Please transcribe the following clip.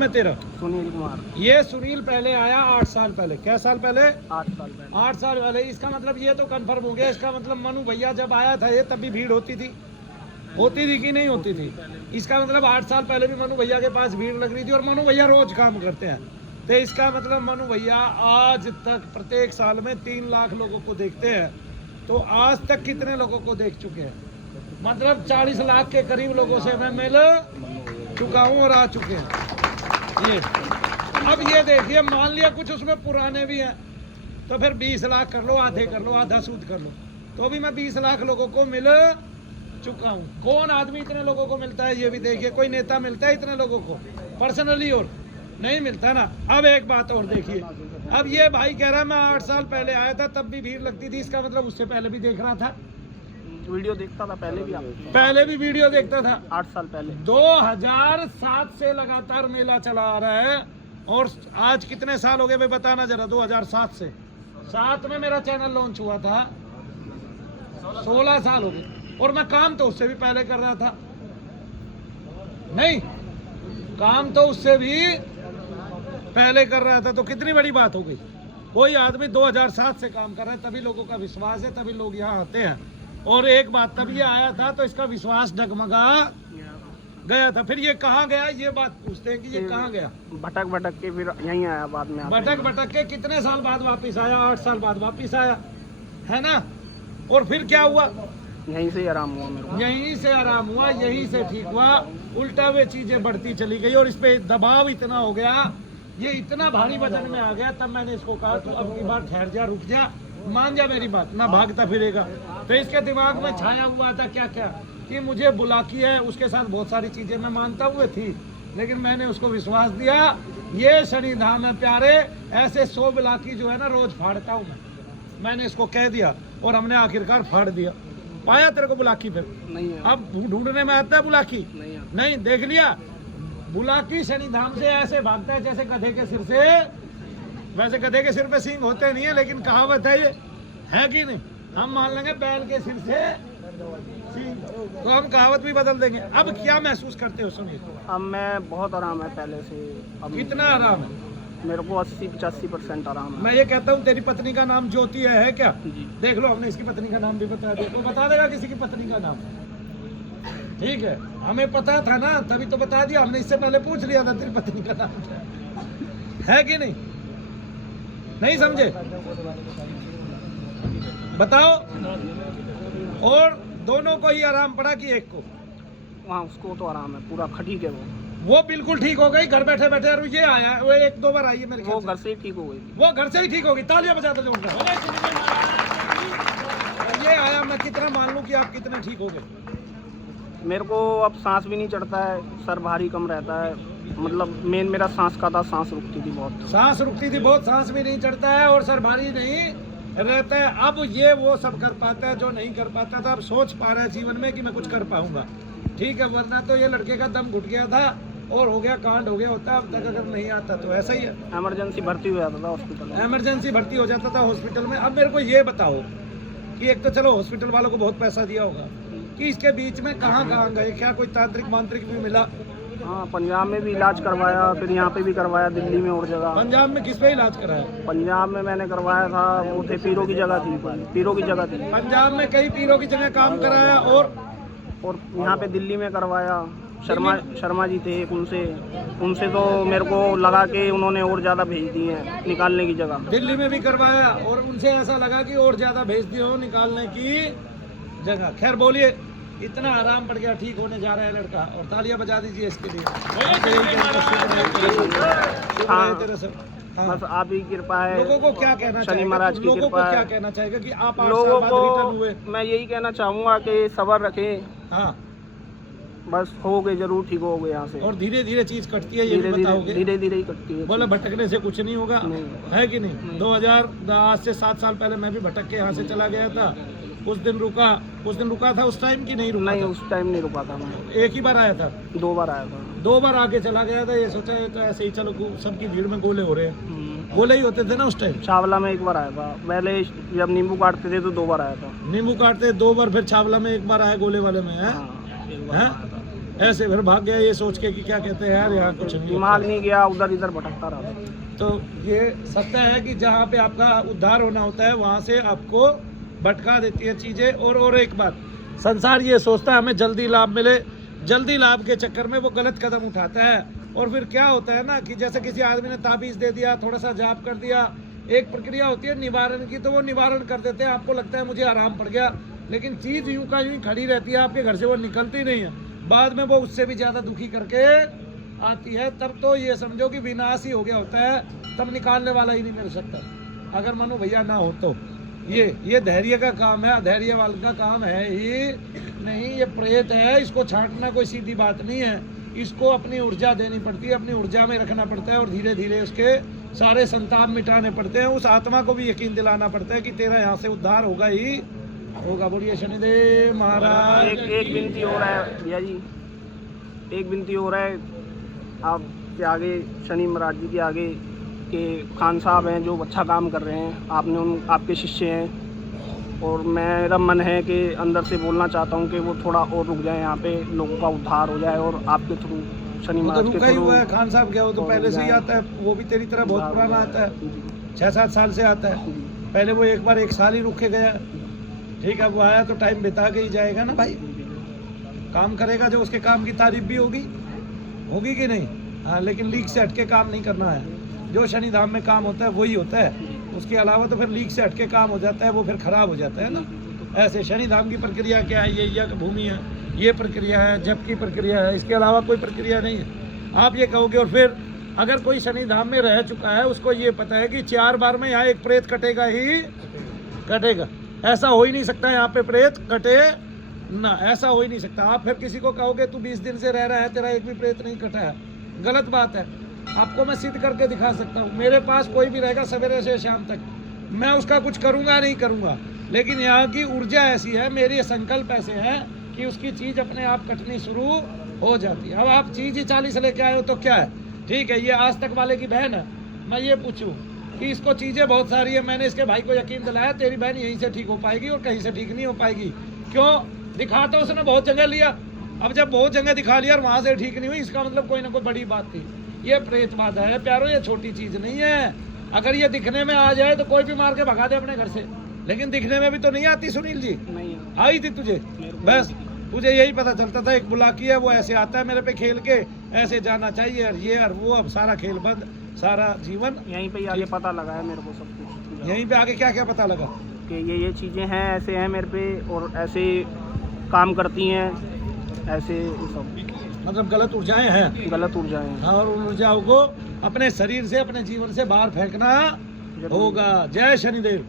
मैं तेरा सुनील कुमार। ये सुनील पहले आया 8 साल पहले। क्या साल पहले? 8 साल पहले। 8 साल पहले। इसका मतलब ये तो कंफर्म हो गया, इसका मतलब मनु भैया जब आया था ये तब भी भीड़ होती थी कि नहीं होती थी? इसका मतलब 8 साल पहले भी मनु भैया के पास भीड़ लग रही थी और मनु भैया रोज काम करते हैं। तो इसका मतलब मनु भैया आज तक प्रत्येक साल में 3 लाख लोगों को देखते हैं। तो आज तक कितने लोगों को देख चुके हैं? मतलब 40 लाख के करीब लोगों से मैं मिल चुका हूँ और आ चुके हैं। ये अब ये देखिए, मान लिया कुछ उसमें पुराने भी हैं तो फिर 20 लाख कर लो, आधे कर लो, आधा सूद कर लो, तो भी मैं 20 लाख लोगों को मिल चुका हूँ। कौन आदमी इतने लोगों को मिलता है ये भी देखिए। कोई नेता मिलता है इतने लोगों को पर्सनली? और नहीं मिलता ना। अब एक बात और देखिए, अब ये भाई कह रहा है मैं 8 साल पहले आया था तब भी भीड़ लगती थी। इसका मतलब उससे पहले भी देख रहा था, वीडियो देखता था पहले भी। पहले भी वीडियो देखता था। 8 साल पहले 2007 से लगातार मेला चला आ रहा है। और आज कितने साल हो गए भाई बताना जरा? 2007 से 7 में मेरा चैनल लॉन्च हुआ था, 16 साल हो गए। और मैं काम तो उससे भी पहले कर रहा था। नहीं, काम तो उससे भी पहले कर रहा था। तो कितनी बड़ी बात हो गई। कोई आदमी 2007 से काम कर रहा है, तभी लोगों का विश्वास है, तभी लोग यहाँ आते हैं। और एक बात, तब ये आया था तो इसका विश्वास डगमगा गया था। फिर ये कहाँ गया, ये बात पूछते हैं कि ये कहाँ गया। भटक के फिर यहीं आया बाद में। भटक के कितने साल बाद वापस आया? 8 साल बाद वापस आया है ना। और फिर क्या हुआ? यहीं से आराम हुआ मेरे को। यहीं से आराम हुआ, यहीं से ठीक हुआ। उल्टा वे चीजें बढ़ती चली गई और इस पे दबाव इतना हो गया, ये इतना भारी वजन में आ गया। तब मैंने इसको कहा तू अब की बार ठहर जा, रुक जा, मान जा मेरी बात, ना भागता फिरेगा। तो इसके दिमाग में छाया हुआ था क्या क्या कि मुझे बुलाकी है, उसके साथ बहुत सारी चीजें मैं मानता हुए थी, लेकिन मैंने उसको विश्वास दिया। ये शनि धाम है प्यारे, ऐसे 100 बुलाकी जो है ना रोज फाड़ता हूँ मैंने इसको कह दिया और हमने आखिरकार फाड़ दिया। पाया तेरे को बुलाकी? फिर नहीं है। अब ढूंढने में आता है बुलाकी? नहीं देख लिया। बुलाकी शनि धाम से ऐसे भागता है जैसे गधे के सिर से। वैसे गधे के सिर पे सींग होते नहीं है, लेकिन कहावत है ये, है कि नहीं? हम मान लेंगे बैल के सिर से सींग, तो हम कहावत भी बदल देंगे। अब क्या महसूस करते हो सुनिए? अब मैं बहुत आराम है पहले से। अब कितना आराम है? मेरे को 80-85% आराम है। मैं ये कहता हूँ तेरी पत्नी का नाम ज्योति है क्या? जी। देख लो, हमने इसकी पत्नी का नाम भी बता दिया। तो बता देगा किसी की पत्नी का नाम? ठीक है, हमें पता था ना, तभी तो बता दिया। हमने इससे पहले पूछ लिया था तेरी पत्नी का नाम क्या है कि नहीं? नहीं समझे? बताओ। और दोनों को ही आराम पड़ा कि एक को? वहाँ उसको तो आराम है, पूरा खटीक है वो बिल्कुल ठीक हो गई घर बैठे बैठे। और ये आया, वो 1-2 बार आई है मेरे ख्याल वो से। घर से ही ठीक हो गई। वो घर से ही ठीक होगी। तालियां बजाते जाओ उनका। ये आया, मैं कितना मान लूं कि आप कितने ठीक हो गए? मेरे को अब सांस भी नहीं चढ़ता है, सर भारी कम रहता है। मतलब मेन मेरा सांस का था, सांस रुकती थी बहुत। सांस रुकती थी बहुत, सांस भी नहीं चढ़ता है और सर भारी नहीं रहता है। अब ये वो सब कर पाता है जो नहीं कर पाता था। अब सोच पा रहा है जीवन में कि मैं कुछ कर पाऊंगा। ठीक है, वरना तो ये लड़के का दम घुट गया था और हो गया, कांड हो गया होता। अब तक अगर नहीं आता तो ऐसा ही है। इमरजेंसी भर्ती हो जाता था हॉस्पिटल में। इमरजेंसी भर्ती हो जाता था हॉस्पिटल में। अब मेरे को ये बताओ कि एक तो चलो हॉस्पिटल वालों को बहुत पैसा दिया होगा, कि इसके बीच में कहाँ गए? क्या कोई तांत्रिक मांत्रिक भी मिला? हाँ, पंजाब में भी इलाज करवाया, फिर यहाँ पे भी करवाया, दिल्ली में और जगह। पंजाब में किस पे इलाज कराया? पंजाब में मैंने करवाया था, वो थे पीरों की जगह थी, पीरों की जगह थी। पंजाब में कई पीरों की जगह काम कराया। और यहाँ पे दिल्ली में करवाया। शर्मा जी थे, उनसे तो मेरे को लगा कि उन्होंने और ज़्यादा भेज दिए हैं निकालने की जगह। दिल्ली में भी करवाया और उनसे ऐसा लगा कि और ज़्यादा भेज दिए हो निकालने की जगह। खैर बोलिए, इतना आराम पड़ गया, ठीक होने जा रहा है लड़का। और तालियां बजा दीजिए इसके लिए। बस आप ही कृपा है। लोगों को क्या कहना शनि महाराज की लोगों को कृपा क्या है। कहना चाहेगा कि आप 8 लोगों साल बाद रिटर्न हुए? को मैं यही कहना चाहूँगा कि सब्र रखें। हाँ, बस हो गए, जरूर ठीक हो गए यहाँ से। और धीरे धीरे चीज कटती है, ये भी बताओगे? धीरे धीरे ही कटती है। बोले भटकने से कुछ नहीं होगा, है कि नहीं? 2000 आज से 7 साल पहले मैं भी भटक के यहाँ से चला गया था। उस दिन रुका था उस टाइम की नहीं रुका? नहीं, उस टाइम नहीं रुका था मैं। एक ही बार आया था? 2 बार आया था। 2 बार आके चला गया था। ये सोचा तो ऐसे ही चलो, सबकी भीड़ में गोले हो रहे हैं। गोले ही होते थे ना उस टाइम। छावला में 1 बार आया था, पहले जब नींबू काटते थे तो 2 बार आया था। नींबू काटते 2 बार, फिर छावला में 1 बार आया गोले वाले में, है? ऐसे फिर भाग गया ये सोच के कि क्या कहते हैं यार यहाँ कुछ नहीं दिमाग नहीं गया, उधर इधर भटकता रहा। तो ये सत्य है कि जहाँ पे आपका उद्धार होना होता है वहाँ से आपको भटका देती है चीज़ें। और एक बात, संसार ये सोचता है हमें जल्दी लाभ मिले, जल्दी लाभ के चक्कर में वो गलत कदम उठाता है। और फिर क्या होता है ना कि जैसे किसी आदमी ने ताबीज़ दे दिया, थोड़ा सा जाप कर दिया, एक प्रक्रिया होती है निवारण की, तो वो निवारण कर देते हैं, आपको लगता है मुझे आराम पड़ गया, लेकिन चीज़ यूं का यूं खड़ी रहती है, आपके घर से वो निकलती नहीं है, बाद में वो उससे भी ज़्यादा दुखी करके आती है। तब तो ये समझो कि विनाश ही हो गया होता है, तब निकालने वाला ही नहीं मिल सकता अगर मनु भैया ना हो तो। ये धैर्य का काम है, अधैर्य वाले का काम है ही नहीं। ये प्रेत है, इसको छांटना कोई सीधी बात नहीं है, इसको अपनी ऊर्जा देनी पड़ती है, अपनी ऊर्जा में रखना पड़ता है और धीरे धीरे उसके सारे संताप मिटाने पड़ते हैं। उस आत्मा को भी यकीन दिलाना पड़ता है कि तेरा यहाँ से उद्धार होगा ही होगा। बोलिए शनिदेव महाराज। एक विनती हो रहा है भैया जी, एक विनती हो रहा है आपके आगे, शनि महाराज जी के आगे, कि खान साहब हैं जो अच्छा काम कर रहे हैं, आपके शिष्य हैं, और मेरा मन है कि अंदर से बोलना चाहता हूं कि वो थोड़ा और रुक जाए, यहाँ पे लोगों का उद्धार हो जाए और आपके थ्रू, शनि महाराज के थ्रू। हुआ है खान साहब क्या, वो तो पहले से ही आता है, वो भी तेरी तरह बहुत पुराना आता है, 6-7 साल से आता है। पहले वो एक बार 1 साल ही रुक के गया, ठीक है, वो आया तो टाइम बिता के ही जाएगा ना भाई, काम करेगा जो उसके काम की तारीफ भी होगी कि नहीं। हाँ, लेकिन लीक से हटके काम नहीं करना है। जो शनि धाम में काम होता है वही होता है, उसके अलावा तो फिर लीक से हटके काम हो जाता है, वो फिर खराब हो जाता है ना। ऐसे शनि धाम की प्रक्रिया क्या है, ये यज्ञ भूमि है, ये प्रक्रिया है, जप की प्रक्रिया है, इसके अलावा कोई प्रक्रिया नहीं है। आप ये कहोगे, और फिर अगर कोई शनि धाम में रह चुका है उसको ये पता है कि 4 बार में यहाँ एक प्रेत कटेगा ही कटेगा, ऐसा हो ही नहीं सकता यहाँ पे प्रेत कटे ना, ऐसा हो ही नहीं सकता। आप फिर किसी को कहोगे तू 20 दिन से रह रहा है, तेरा एक भी प्रेत नहीं कटा है, गलत बात है। आपको मैं सिद्ध करके दिखा सकता हूँ, मेरे पास कोई भी रहेगा सवेरे से शाम तक, मैं उसका कुछ करूँगा नहीं करूँगा, लेकिन यहाँ की ऊर्जा ऐसी है, मेरे संकल्प ऐसे हैं कि उसकी चीज़ अपने आप कटनी शुरू हो जाती है। अब आप चीज़ ही 40 लेके आए हो तो क्या है, ठीक है, ये आज तक वाले की बहन है, मैं ये पूछूँ कि इसको चीज़ें बहुत सारी है, मैंने इसके भाई को यकीन दिलाया तेरी बहन यहीं से ठीक हो पाएगी और कहीं से ठीक नहीं हो पाएगी। क्यों? दिखा तो उसने बहुत जगह लिया, अब जब बहुत जगह दिखा लिया और वहाँ से ठीक नहीं हुई, इसका मतलब कोई ना कोई बड़ी बात थी। ये प्रेत बाधा है प्यारो, ये छोटी चीज़ नहीं है। अगर ये दिखने में आ जाए तो कोई भी मार के भगा दे अपने घर से, लेकिन दिखने में भी तो नहीं आती। सुनील जी नहीं आई थी तुझे, बस तुझे यही पता चलता था एक बुलाकी है, वो ऐसे आता है मेरे पे खेल के, ऐसे जाना चाहिए और ये और वो, अब सारा खेल बंद, सारा जीवन यहीं पे आगे पता लगा है मेरे को सब कुछ। यहीं पे आगे क्या क्या पता लगा कि ये चीज़ें हैं, ऐसे हैं मेरे पे, और ऐसे काम करती हैं, ऐसे सब मतलब गलत ऊर्जाएं हैं, गलत ऊर्जाएं हैं। हाँ, और उन ऊर्जाओं को अपने शरीर से, अपने जीवन से बाहर फेंकना होगा। जय शनिदेव।